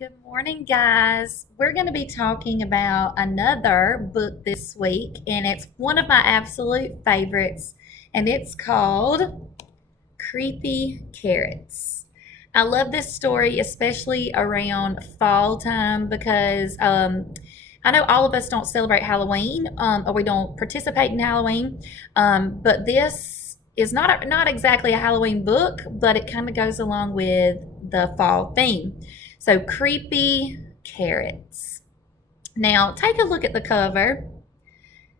Good morning, guys. We're going to be talking about another book this week, and it's one of my absolute favorites, and it's called Creepy Carrots. I love this story, especially around fall time, because I know all of us don't celebrate Halloween, or we don't participate in Halloween, but this is not exactly a Halloween book, but it kind of goes along with the fall theme. So, Creepy Carrots. Now, take a look at the cover.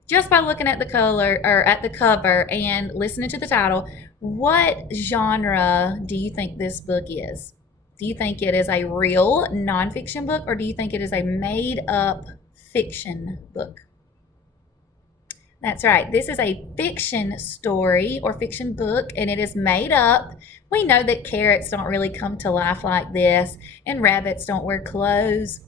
Just by looking at the color or at the cover and listening to the title, what genre do you think this book is? Do you think it is a real nonfiction book, or do you think it is a made up fiction book? That's right. This is a fiction story or fiction book, and it is made up. We know that carrots don't really come to life like this, and rabbits don't wear clothes,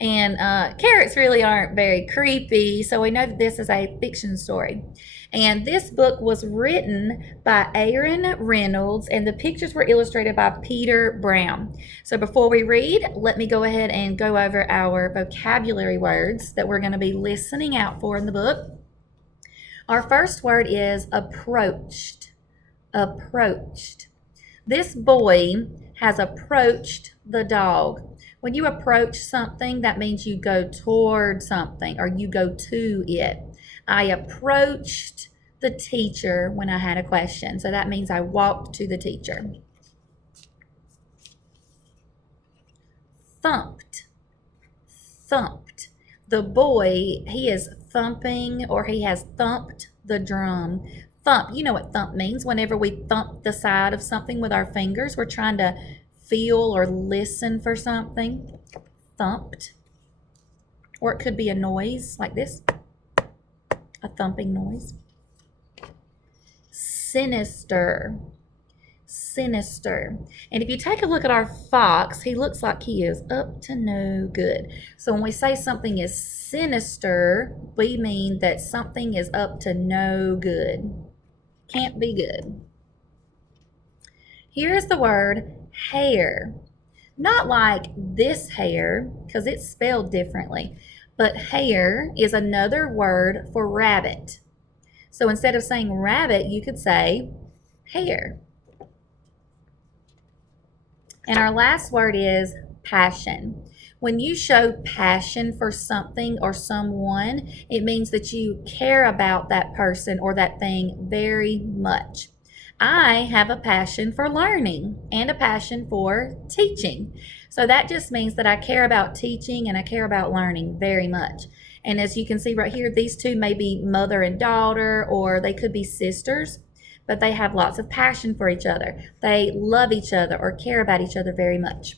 and carrots really aren't very creepy, so we know that this is a fiction story. And this book was written by Aaron Reynolds, and the pictures were illustrated by Peter Brown. So before we read, let me go ahead and go over our vocabulary words that we're going to be listening out for in the book. Our first word is approached. Approached. This boy has approached the dog. When you approach something, that means you go toward something or you go to it. I approached the teacher when I had a question. So that means I walked to the teacher. Thumped. Thumped. The boy, he is thumping, or he has thumped the drum. Thump, you know what thump means. Whenever we thump the side of something with our fingers, we're trying to feel or listen for something. Thumped. Or it could be a noise like this, a thumping noise. Sinister. Sinister. And if you take a look at our fox, he looks like he is up to no good. So when we say something is sinister, we mean that something is up to no good. Can't be good. Here's the word hare. Not like this hair, because it's spelled differently, but hare is another word for rabbit. So instead of saying rabbit, you could say hare. And our last word is passion. When you show passion for something or someone, it means that you care about that person or that thing very much. I have a passion for learning and a passion for teaching. So that just means that I care about teaching and I care about learning very much. And as you can see right here, these two may be mother and daughter, or they could be sisters, but they have lots of passion for each other. They love each other or care about each other very much.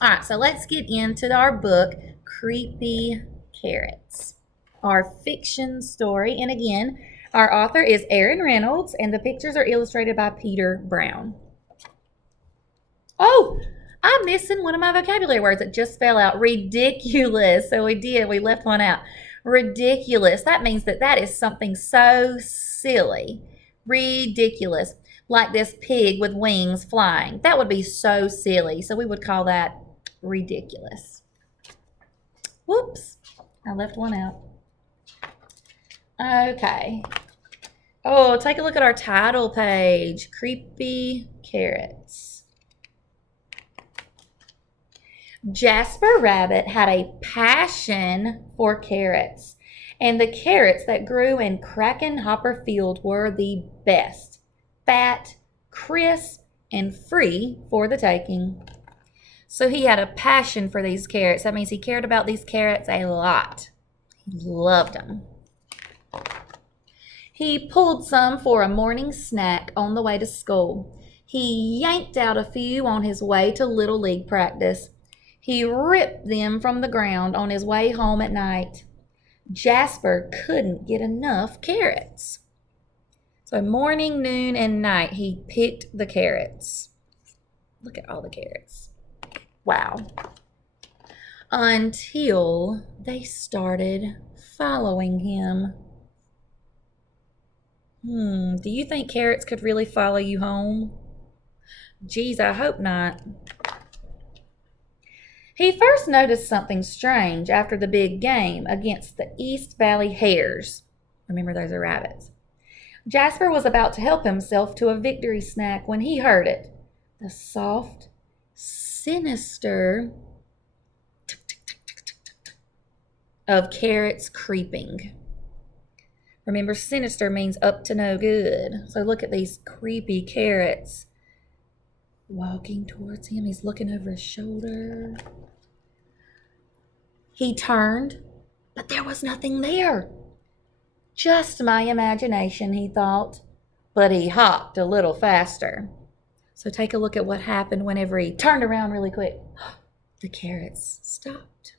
All right, so let's get into our book, Creepy Carrots, our fiction story. And again, our author is Aaron Reynolds, and the pictures are illustrated by Peter Brown. Oh, I'm missing one of my vocabulary words that just fell out. Ridiculous. So we left one out. Ridiculous. That means that is something so silly. Ridiculous. Like this pig with wings flying. That would be so silly. So we would call that ridiculous. Whoops. I left one out. Okay. Oh, take a look at our title page. Creepy Carrots. Jasper Rabbit had a passion for carrots. And the carrots that grew in Kraken Hopper Field were the best. Fat, crisp, and free for the taking. So he had a passion for these carrots. That means he cared about these carrots a lot. He loved them. He pulled some for a morning snack on the way to school. He yanked out a few on his way to Little League practice. He ripped them from the ground on his way home at night. Jasper couldn't get enough carrots. So morning, noon, and night, he picked the carrots. Look at all the carrots. Wow. Until they started following him. Do you think carrots could really follow you home? Geez, I hope not. He first noticed something strange after the big game against the East Valley Hares. Remember, those are rabbits. Jasper was about to help himself to a victory snack when he heard it. The soft, sinister of carrots creeping. Remember, sinister means up to no good. So look at these creepy carrots walking towards him. He's looking over his shoulder. He turned, but there was nothing there. Just my imagination, he thought, but he hopped a little faster. So take a look at what happened whenever he turned around really quick. The carrots stopped.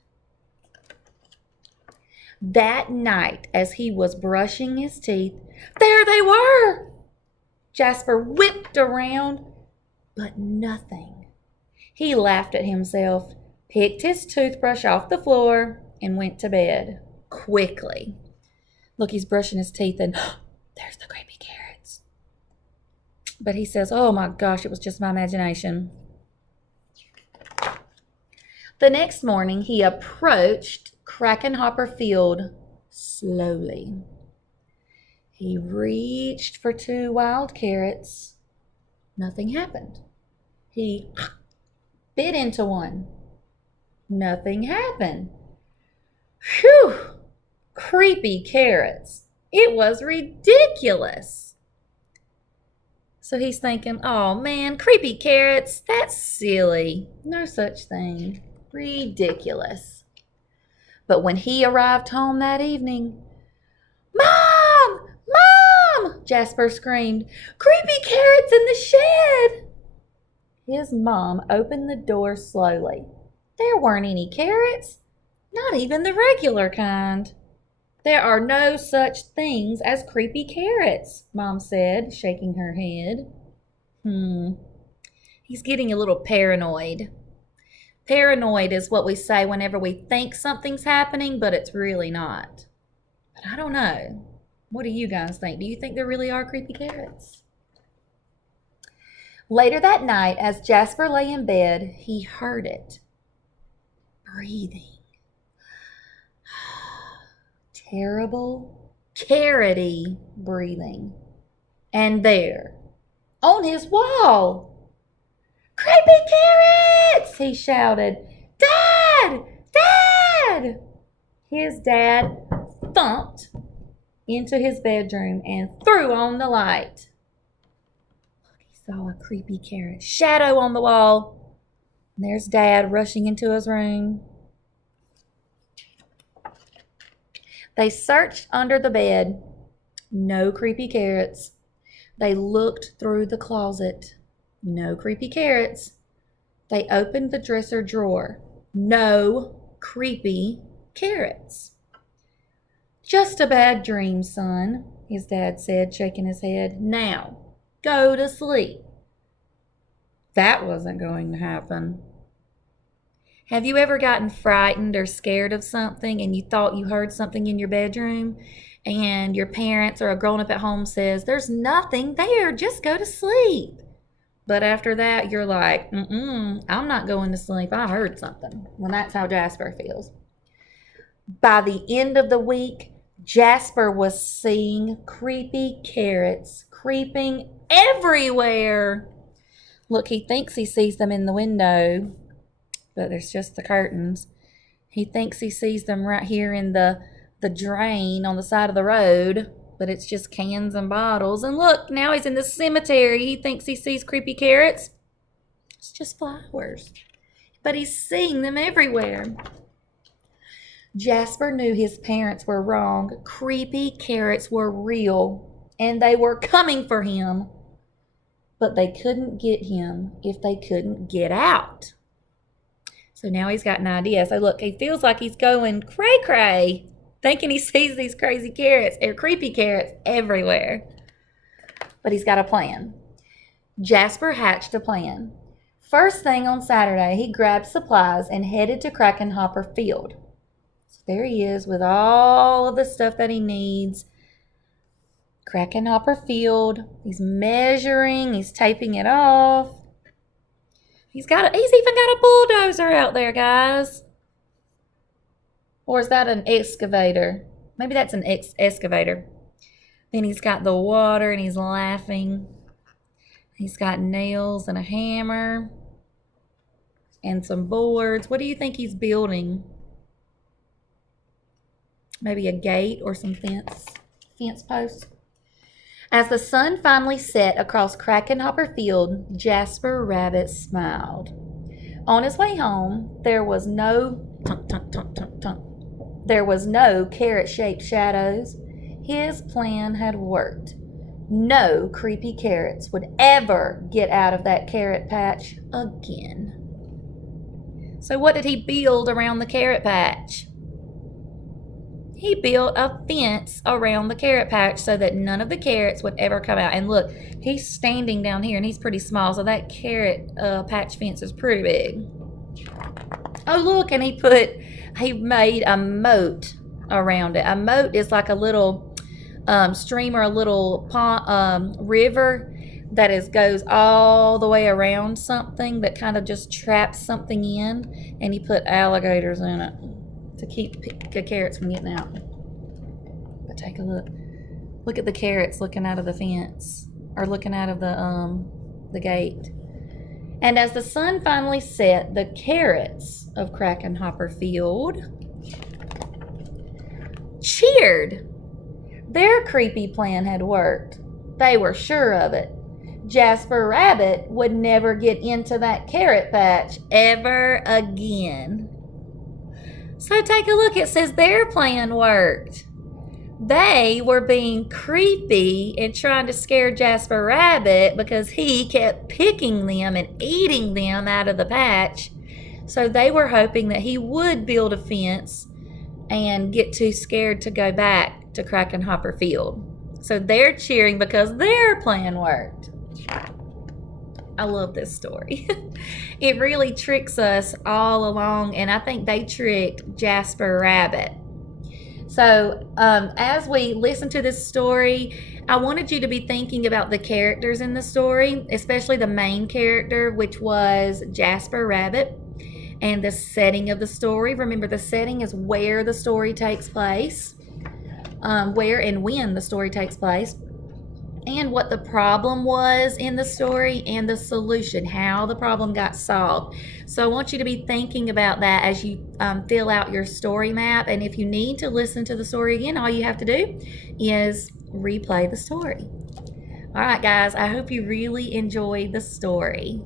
That night, as he was brushing his teeth, there they were! Jasper whipped around, but nothing. He laughed at himself, picked his toothbrush off the floor, and went to bed quickly. Look, he's brushing his teeth and there's the creepy carrots. But he says, oh my gosh, it was just my imagination. The next morning, he approached Krakenhopper Field slowly. He reached for 2 wild carrots. Nothing happened. He bit into one. Nothing happened. Phew! Creepy carrots. It was ridiculous. So he's thinking, oh man, creepy carrots, that's silly. No such thing. Ridiculous. But when he arrived home that evening, Mom! Mom! Jasper screamed, creepy carrots in the shed! His mom opened the door slowly. There weren't any carrots, not even the regular kind. There are no such things as creepy carrots, Mom said, shaking her head. He's getting a little paranoid. Paranoid is what we say whenever we think something's happening, but it's really not. But I don't know. What do you guys think? Do you think there really are creepy carrots? Later that night, as Jasper lay in bed, he heard it. Breathing. Terrible, carroty breathing. And there, on his wall, creepy carrots! He shouted, Dad! Dad! His dad thumped into his bedroom and threw on the light. Look, he saw a creepy carrot shadow on the wall. And there's Dad rushing into his room. They searched under the bed. No creepy carrots. They looked through the closet. No creepy carrots. They opened the dresser drawer. No creepy carrots. Just a bad dream, son, his dad said, shaking his head. Now, go to sleep. That wasn't going to happen. Have you ever gotten frightened or scared of something and you thought you heard something in your bedroom and your parents or a grown-up at home says, there's nothing there, just go to sleep. But after that, you're like, I'm not going to sleep. I heard something. Well, that's how Jasper feels. By the end of the week, Jasper was seeing creepy carrots creeping everywhere. Look, he thinks he sees them in the window, but there's just the curtains. He thinks he sees them right here in the drain on the side of the road, but it's just cans and bottles. And look, now he's in the cemetery. He thinks he sees creepy carrots. It's just flowers. But he's seeing them everywhere. Jasper knew his parents were wrong. Creepy carrots were real, and they were coming for him. But they couldn't get him if they couldn't get out. So now he's got an idea. So look, he feels like he's going cray-cray, thinking he sees these crazy carrots or creepy carrots everywhere. But he's got a plan. Jasper hatched a plan. First thing on Saturday, he grabbed supplies and headed to Krakenhopper Field. So there he is with all of the stuff that he needs. Krakenhopper Field. He's measuring. He's taping it off. He's even got a bulldozer out there, guys. Or is that an excavator? Maybe that's an excavator. Then he's got the water and he's laughing. He's got nails and a hammer and some boards. What do you think he's building? Maybe a gate or some fence posts. As the sun finally set across Krakenhopper Field, Jasper Rabbit smiled. On his way home, there was no There was no carrot-shaped shadows. His plan had worked. No creepy carrots would ever get out of that carrot patch again. So what did he build around the carrot patch? He built a fence around the carrot patch so that none of the carrots would ever come out. And look, he's standing down here and he's pretty small, so that carrot patch fence is pretty big. Oh, look, and he made a moat around it. A moat is like a little stream or a little pond, river that goes all the way around something that kind of just traps something in, and he put alligators in it to keep the carrots from getting out. But take a look. Look at the carrots looking out of the fence, or looking out of the gate. And as the sun finally set, the carrots of Krakenhopper Field cheered. Their creepy plan had worked. They were sure of it. Jasper Rabbit would never get into that carrot patch ever again. So take a look. It says their plan worked. They were being creepy and trying to scare Jasper Rabbit because he kept picking them and eating them out of the patch. So they were hoping that he would build a fence and get too scared to go back to Krakenhopper Field. So they're cheering because their plan worked. I love this story. It really tricks us all along, and I think they tricked Jasper Rabbit. So as we listen to this story, I wanted you to be thinking about the characters in the story, especially the main character, which was Jasper Rabbit, and the setting of the story. Remember, the setting is where the story takes place, where and when the story takes place, and what the problem was in the story and the solution, how the problem got solved. So I want you to be thinking about that as you fill out your story map. And if you need to listen to the story again, all you have to do is replay the story. All right, guys, I hope you really enjoyed the story.